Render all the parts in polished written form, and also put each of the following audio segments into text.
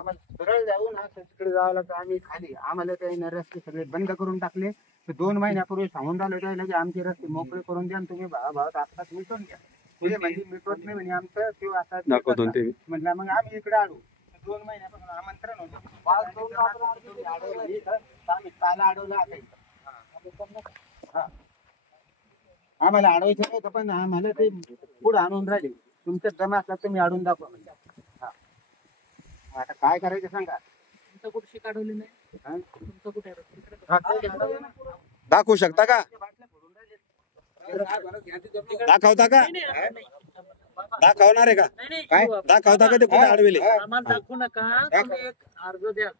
आम्हाला सरळ जाऊन तिकडे जावं लागतं. आम्ही खाली आम्हाला काही रस्ते सगळे बंद करून टाकले. 2 महिन्यापूर्वी सांगून राहिलो त्याला की आमचे रस्ते मोकळे करून द्या, तुम्ही भावात आत्ताच मिटून घ्या. तुझे म्हणजे मिटवत नाही म्हणे आमचं किंवा आता म्हटलं. मग आम्ही इकडे आलो. 2 महिन्यापासून आमंत्रण होतं. आम्ही ताला अडवला आता. आम्हाला अडवायचं नाही पण आम्हाला ते पुढे आणून राहिले. तुमच्यात जमा असला तुम्ही अडवून दाखवा म्हणजे. आता काय करायचं सांगा. तुमचं कुठे शिक अडवली नाही? तुमचं कुठे दाखवू शकता का? दाखवता का? दाखवणार आहे का? काय दाखवता का? ते कुठे अडविले आम्हाला दाखवू नका. तुम्ही एक अर्ज द्या,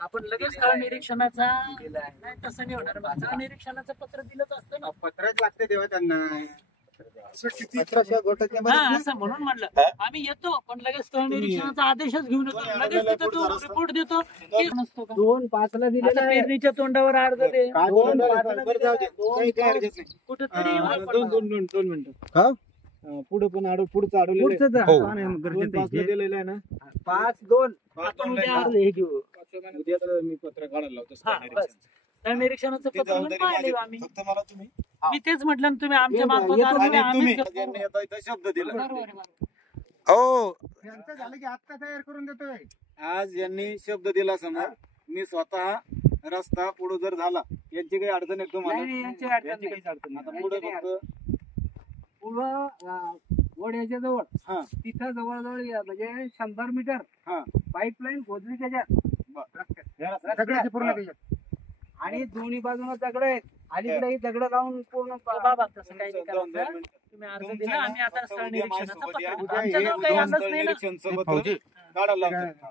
आपण लगेच स्थळ निरीक्षणाचा. नाही तसं नाही होणार. स्थळ निरीक्षणाचं पत्र दिलंच असतं ना. पत्रच लागते तेव्हा त्यांना. असं म्हणून म्हणलं आम्ही येतो पण लगेच स्थळ निरीक्षणाचा आदेशच घेऊन येतो. लगेच तिथं तो रिपोर्ट देतो. नसतो का 2-5 ला दिले पेरणीच्या तोंडावर अर्ज दे. 2-5 कुठेतरी 2 मिनिटं पुढे पण पुढचं अडवलेलं दिलेलं आहे ना. 5-2 आपण उद्या अर्ज हे घेऊ. उद्या मी पत्र काढायला लावतो. स्थळ निरीक्षणाचं पत्र म्हणून पाहिले आम्ही. फक्त मला तुम्ही मी तेच म्हटलं ना, तुम्ही आमच्या मार्फत शब्द दिला. हो यांचं झालं की आत्ता तयार करून देतोय. आज यांनी शब्द दिला समोर. मी स्वतः रस्ता पुढे जर झाला यांची काही अडचण आहे तुम्हाला? आता पुढे फक्त वड्याच्या जवळ तिथं जवळजवळ म्हणजे 100 मीटर पाईपलाईन खोदली त्याच्यात सगळ्याची पूर्ण त्याच्यात. आणि दोन्ही बाजूला दगड आहेत. अलीकडे दगड लावून पूर्ण. बाबा तसं काही नाही करायचं. तुम्ही अर्ज दिला, आम्ही आता स्थळ निरीक्षणाचं पत्र देतो. आमच्याजवळ काही आलंच नाही ना.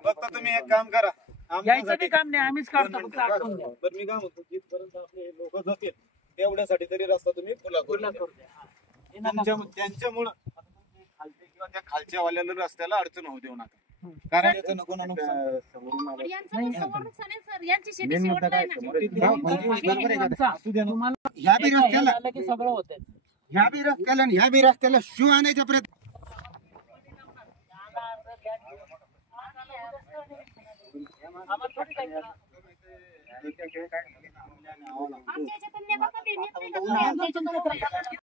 फक्त तुम्ही एक काम करा. यायचं ते काम नाही, आम्हीच काढतो. फक्त आठवून द्या. तर मी काय म्हणतो, जिथपर्यंत आपले लोक जातील तेवढ्यासाठी तरी रस्ता तुम्ही खुला पूर्ण करू द्या. त्यांच्यामुळं खालचे किंवा त्या खालच्या वाल्याला रस्त्याला अडचण होऊ देऊ नका. कारण याचं नको ना नुकसान. ह्या बी रस्त्याला सगळं होतंय. ह्या बी रस्त्याला शिव आणायचा प्रयत्न. आमच्या